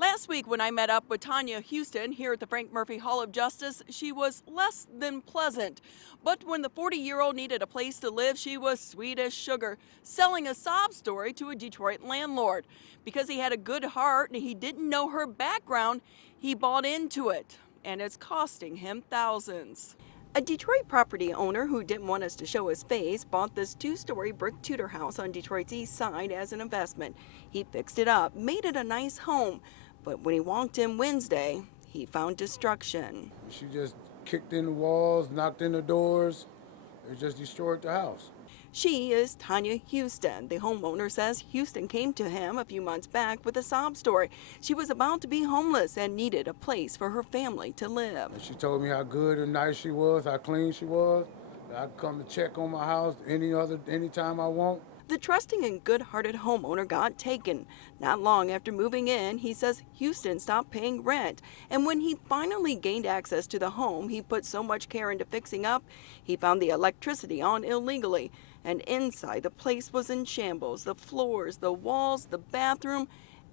Last week, when I met up with Tanya Houston here at the Frank Murphy Hall of Justice, she was less than pleasant. But when the 40-year-old needed a place to live, she was sweet as sugar, selling a sob story to a Detroit landlord. Because he had a good heart and he didn't know her background, he bought into it, and it's costing him thousands. A Detroit property owner who didn't want us to show his face bought this two-story brick Tudor house on Detroit's east side as an investment. He fixed it up, made it a nice home. But when he walked in Wednesday, he found destruction. She just kicked in the walls, knocked in the doors. It just destroyed the house. She is Tanya Houston. The homeowner says Houston came to him a few months back with a sob story. She was about to be homeless and needed a place for her family to live. And she told me how good and nice she was, how clean she was. I could come to check on my house anytime I want. The trusting and good-hearted homeowner got taken. Not long after moving in, he says Houston stopped paying rent. And when he finally gained access to the home he put so much care into fixing up, he found the electricity on illegally. And inside, the place was in shambles. The floors, the walls, the bathroom,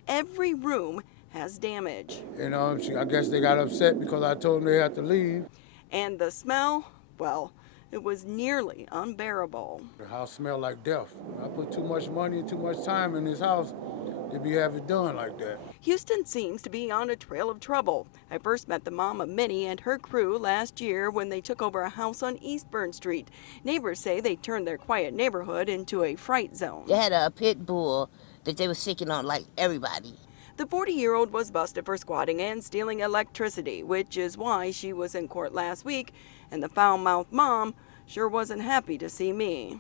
every room has damage. I guess they got upset because I told them they had to leave. And the smell, well, it was nearly unbearable. The house smelled like death. I put too much money and too much time in this house to have it done like that. Houston seems to be on a trail of trouble. I first met the mom of Minnie and her crew last year when they took over a house on Eastburn Street. Neighbors say they turned their quiet neighborhood into a fright zone. They had a pit bull that they were sicking on like everybody. The 40-year-old was busted for squatting and stealing electricity, which is why she was in court last week, and the foul-mouthed mom sure wasn't happy to see me.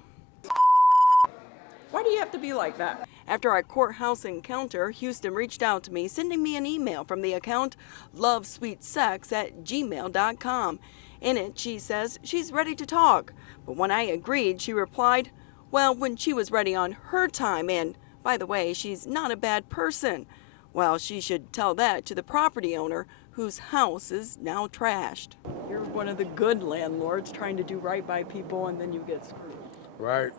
Why do you have to be like that? After our courthouse encounter, Houston reached out to me, sending me an email from the account lovesweetsex@gmail.com. In it, she says she's ready to talk. But when I agreed, she replied, well, when she was ready on her time, and by the way, she's not a bad person. Well, she should tell that to the property owner whose house is now trashed. You're one of the good landlords trying to do right by people, and then you get screwed. Right.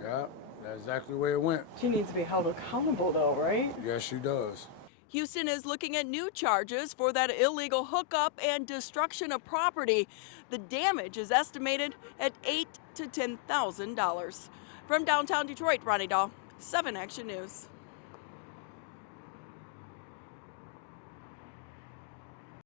Yeah, that's exactly the way it went. She needs to be held accountable, though, right? Yes, she does. Houston is looking at new charges for that illegal hookup and destruction of property. The damage is estimated at $8,000 to $10,000. From downtown Detroit, Ronnie Dahl, 7 Action News.